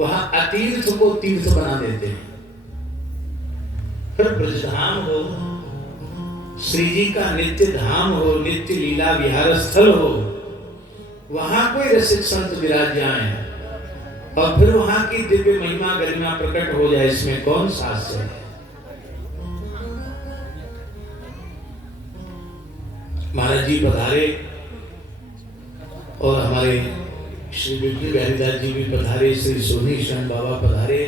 वहां अतीर्थ को तीर्थ बना देते हैं। फिर ब्रजधाम हो, श्री जी का नित्य धाम हो, नित्य लीला विहार स्थल हो, वहां कोई रसिक संत विराज जाए और फिर वहां की दिव्य महिमा गरिमा प्रकट हो जाए, इसमें कौन साहस्य है। महाराज जी पधारे और हमारे श्री विष्णु बिहारीदास जी भी पधारे, श्री सोनी शरण बाबा पधारे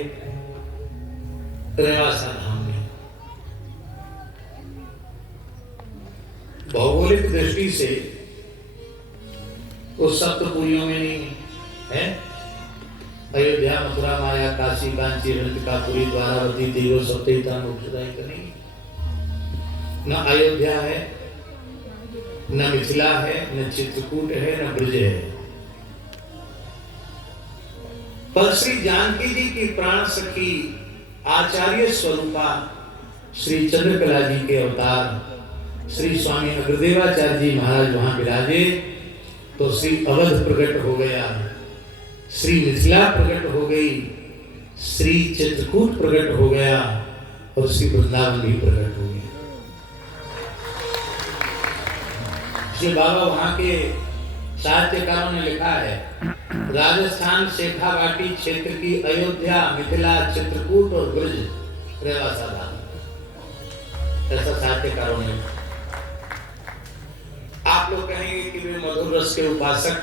रेवासा धाम में। भौगोलिक दृष्टि से वो सप्तपुरियों में नहीं है। अयोध्या, मथुरा, माया, काशी, कांची, रंतिकापुरी, द्वारावती, तीरो, सप्तहिता, मोक्षदायी नहीं। न अयोध्या है, न मिथिला है, न चित्रकूट है, न ब्रज है। पर श्री जानकी जी की प्राण सखी आचार्य स्वरूपा श्री चंद्रकला जी के अवतार श्री स्वामी अग्रदेवाचार्य जी महाराज वहां विराजे तो श्री अवध प्रकट हो गया, श्री मिथिला प्रकट हो गई, श्री चित्रकूट प्रकट हो गया और श्री वृंदावन भी प्रकट हो गया। श्री बाबा वहां के साहित्यकारों ने लिखा है, राजस्थान शेखावाटी क्षेत्र की अयोध्या, मिथिला, चित्रकूट और ब्रज रेवासा धाम, ऐसा साहित्यकारों ने। आप लोग कहेंगे कि वे मधुर रस के उपासक,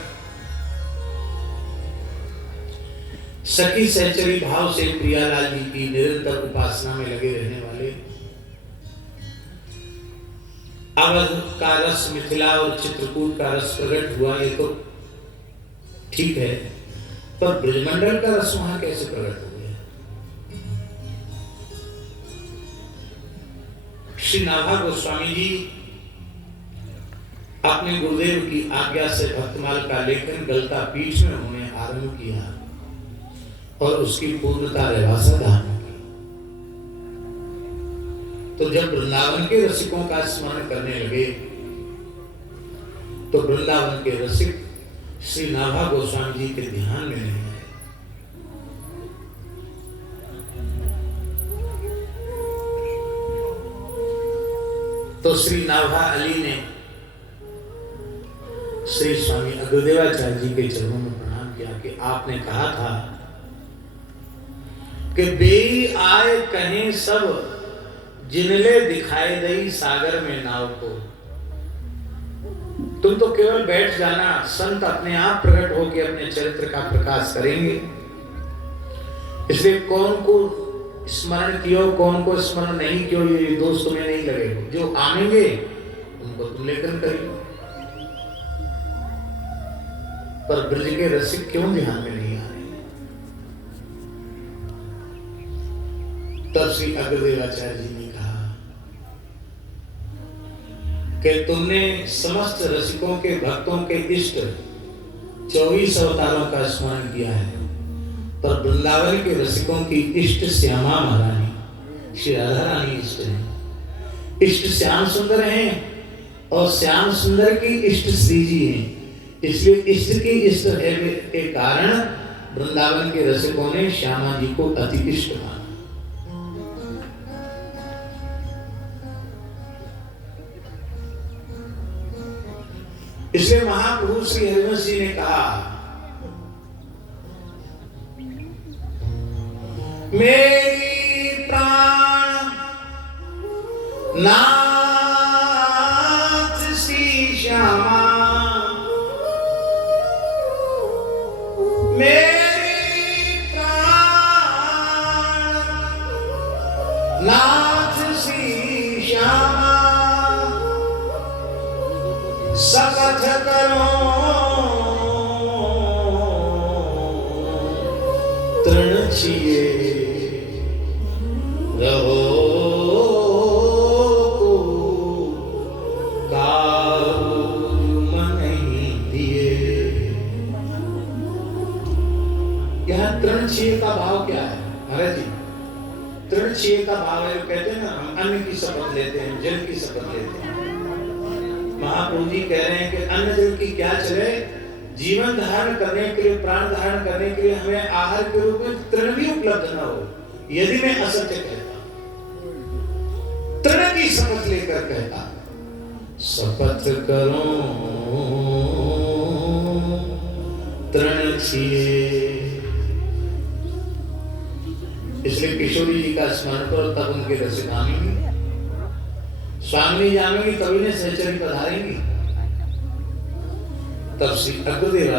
सखी सहचरी भाव से प्रियालाल जी की निरंतर उपासना में लगे रहने वाले, अवध का रस, मिथिला और चित्रकूट का रस प्रकट हुआ, ये तो ठीक है, पर ब्रजमंडल का रस वहां कैसे प्रकट हो गया। श्री नाभा गोस्वामी जी अपने गुरुदेव की आज्ञा से भक्तमाल का लेखन गलता पीठ में उन्होंने आरंभ किया और उसकी पूर्णता रेवासा धाम में की। तो जब वृंदावन के रसिकों का स्मरण करने लगे तो वृंदावन के रसिक श्री नाभा गोस्वामी जी के ध्यान में नहीं आए। तो श्री नाभा अली ने श्री स्वामी अग्रदेवाचार्य जी के चरणों में प्रणाम किया कि आपने कहा था कि बेई आए कहें सब जिनले दिखाई दई सागर में नाव को। तुम तो केवल बैठ जाना, संत अपने आप प्रकट होकर अपने चरित्र का प्रकाश करेंगे। इसलिए कौन को स्मरण कियो, कौन को स्मरण नहीं कियो, ये दोष तुम्हें नहीं लगेगा। जो आएंगे उनको तुम लेखन करिए। पर ब्रज के रसिक क्यों ध्यान में नहीं आ रहे। तब श्री अग्रदेवाचार्य जी ने कहा कि तुमने समस्त रसिकों के भक्तों के इष्ट 24 अवतारों का स्मरण किया है, पर वृंदावन के रसिकों की इष्ट श्यामा महारानी श्री राधा रानी इष्ट है। इष्ट श्याम सुंदर हैं और श्याम सुंदर की इष्ट श्री जी हैं। इसलिए इष्ट की इष्ट है के कारण वृंदावन के रसिकों ने श्यामा जी को अति इष्ट माना। इसलिए महाप्रभु श्री हरिवंश जी ने कहा, मेरी प्राण नाथ श्री श्यामा, मेरी प्राण नाथ श्री श्यामा, सकथ करो तृण छिए रहो तृणशील का भाव क्या है महाराज जी? तृणशील का भाव है, कहते हैं ना, हम अन्न की शपथ लेते हैं, जल की शपथ लेते हैं। महाप्रभु जी कह रहे हैं कि अन्न जल की क्या चले, जीवन धारण करने के लिए, प्राण धारण करने के लिए हमें आहार के रूप में तृण भी उपलब्ध न हो, यदि मैं असत्य कहता, तृण की शपथ लेकर कहता, शपथ करो तृण छिए। इसलिए किशोरी जी का स्मरण करो, तब उनके रसिक आएंगे, स्वामी जामेंगे, तभी ने सहचरी पधारेंगी। तब श्री अग्रदेव